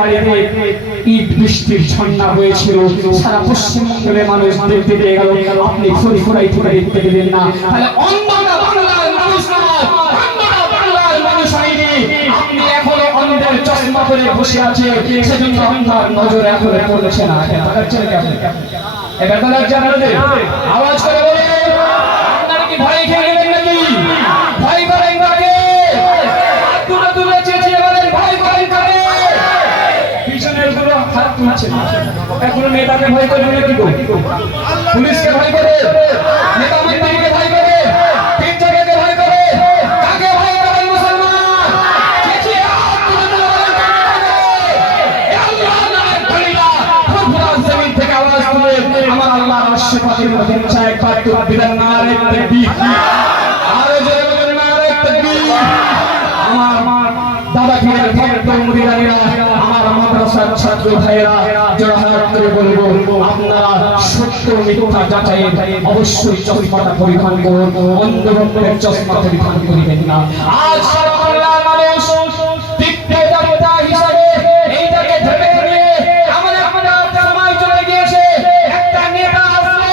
বাড়িতে ঈদ বৃষ্টির ঝর্ণা হয়েছিল, সারা পশ্চিমবঙ্গের মানুষ দেখতে পেয়ে গেল। আপনি ফুরফুরাই থেকে দেখতে পেলেন না, তাহলে অন্ধরা বাংলার মানুষ নয়, অন্ধরা বাংলার মানুষ হয়নি। আপনি এখনো অন্ধের চশমা পরে বসে আছে, সেজন্য আপনার নজর এখনো পড়ছে না। এবার তো লাগছে আপনাদের? আওয়াজ করে বলে, আপনারা কি ভয় খেয়ে গেলেন নাকি? ভয় করেন কাকে? তুলে তুলে চেঁচিয়ে বলেন ভয় করেন কাকে? পিছনের গুলো হাত তুলছে, এখনো নেতাকে ভয় করে নাকি? পুলিশকে ভয় করে, নেতা মন্ত্রীকে ভয় করে, পিঠটাকে ভয় করে, কাকে ভয় করেন মুসলমান? চেঁচিয়ে হাত তুলে তুলে বলেন এ আল্লাহর নামের পরিলা ফুরফুরা জমিন থেকে আওয়াজ তুলে আমার আল্লাহর আশীর্বাদের মধ্যে চায় কাটু দিলেন নারে তাকবীর। আরো জোরে বলেন নারে তাকবীর। আমার দাদা পীরের ভক্ত মুরিদানিরা, আমার মাদ্রাসার ছাত্র ভাইরা, যারা হাত করে বলবো আপনারা সত্য মিথ্যা যাচাই অবশ্যই চশমাটা পরিধান করুন, অন্ধভক্তের চশমা পরিধান করিবেন না। আজ সারা বাংলার মানুষ তীর্থযাত্রা হিসাবে এইটাকে ধরে নিয়ে আমাদের সময় চলে গিয়েছে। একটা নেতা আসলে,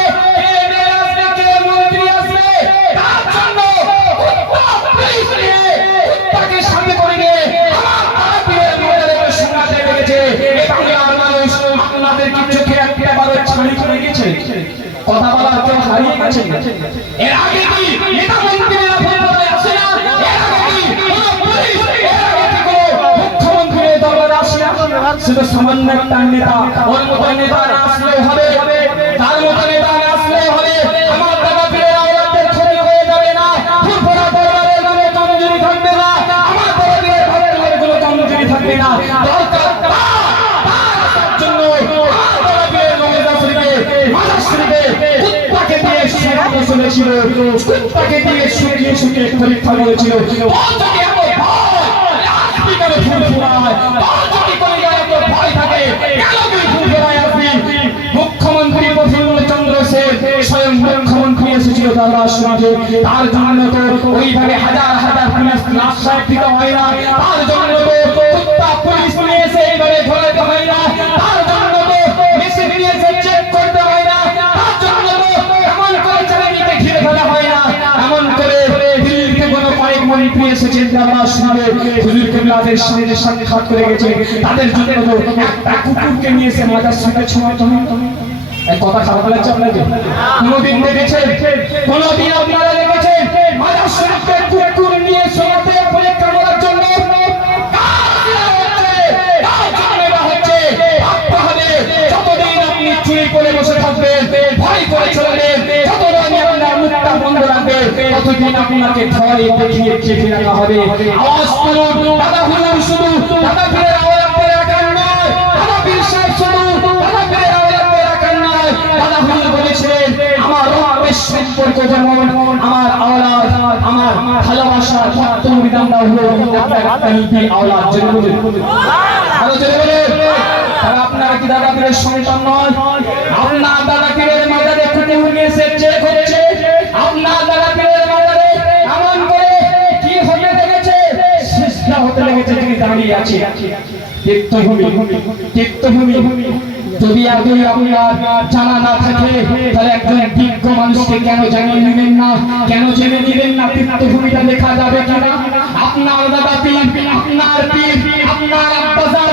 কে মন্ত্রী আসলে, তার জন্য পুলিশ নিয়ে তাকে সাথে করে নিয়ে আমার দাদা পীরের মন্দিরে শোনাতে লেগেছে। এই বাংলার মানুষ আপনাদের কি চোখে একবারও ছানি করে গেছে? কথা বলার কেউ হারিয়ে গেছে? এর আগে কি নেতা মন্ত্রীরা ফুরফুরায় আসে না? এর আগে কি কোনো পুলিশ, এর আগে কি কোনো মুখ্যমন্ত্রীর দরবারে আসে না? শুধু সামান্য একটা নেতা, ওর মতো নেতা না আসলেও হবে, তার মতো নেতা না আসলেও হবে। আমার দাদা পীরের আওলাদের ক্ষতি হয়ে যাবে না, ফুরফুরা দরবারের নামে কমজোরি থাকবে না, আমার দাদা পীরের ভক্তদের কোনো কমজোরি থাকবে না। দরকার তার জন্য আমার দাদা পীরের রোজা শরীফে, মাজার শরীফে কুত্তাকে দিয়ে শুকিয়ে চলেছিল, কুত্তাকে দিয়ে শুকিয়ে শুকিয়ে পরীক্ষা করেছিল। যদি এত ভয় আসবি কেন ফুরফুরায়? যদি কলিজায় এত ভয় থাকে কেন তুই ফুরফুরায় আসবি? মুখ্যমন্ত্রী প্রফুল্ল চন্দ্র সেন স্বয়ং মুখ্যমন্ত্রী এসেছিল দরবার শরীফে, তার জন্য তো ওইভাবে হাজার হাজার পুলিশ লাশ দিতে হয় না, তার জন্য তো কুত্তা পুলিশ নিয়ে এসে এইভাবে ধরাতে হয় না, তার জন্য তো মেশিন নিয়ে এসে চেক করতে হয় না, তার জন্য তো এমন করে চারিদিকে ঘিরে ফেলা হয় না, এমন করে দিল্লিতে কোনো কয়েক মন্ত্রী এসেছেন দরবার শরীফে, হুজুর কিবলাদের সামনে হাত করে গেছে, তাদের জন্য তো একটা কুকুরকে নিয়ে এসে মাজার শরীফে ছোঁয়াতে হয়। এই কথা খারাপ লাগছে আপনাদের? কোনদিন দেখেছেন? কোনদিন আপনারা দেখেছেন মাজার শরীফে কুকুর নিয়ে শোয়াতে পরীক্ষা করার জন্য? যতদিন আপনি চুরি করে বসে থাকবেন, ভয় করে চলবেন, যতদিন আপনার মুখটা বন্ধ রাখবেন, ততদিন আপনাকে ভয় দেখিয়ে চেপে রাখা হবে। আওয়াজ করুন, দাদা হুজুর শুধু দাদা পীরের আওলাদদের একার নয়, দাদা পীর সাহেব শুধু দাদা পীরের আওলাদদের একার নয়। দাদা হুজুর বলেছিলেন আমার রক্তের সম্পর্ক যেমন, আমার আওলাদ, আমার ভালোবাসার ভক্ত মুরিদানরা হলো একটা কালবি আওলাদ। জেনে বলুন, আরো জেনে বলুন, তারা আপনারা কি দাদা পীরের সন্তান নয়? আপনার দাদা পীরের মাজারে কুকুর নিয়ে এসে চেক হচ্ছে, আপনার দাদা পীরের মাজারে এমন করে কি হতে লেগেছে, শেষটা হতে লেগেছে, তিনি দাঁড়িয়ে আছে তীর্থভূমি, তীর্থভূমি। যদি আগে আপনার জানা না থাকে তাহলে একজন বিজ্ঞ মানুষকে কেন জানিয়ে নেবেন না? কেন জেনে নেবেন না তীর্থভূমিটা দেখা যাবে কিনা? আপনার দাদা পীর, আপনার পীর, আপনার আব্বাজান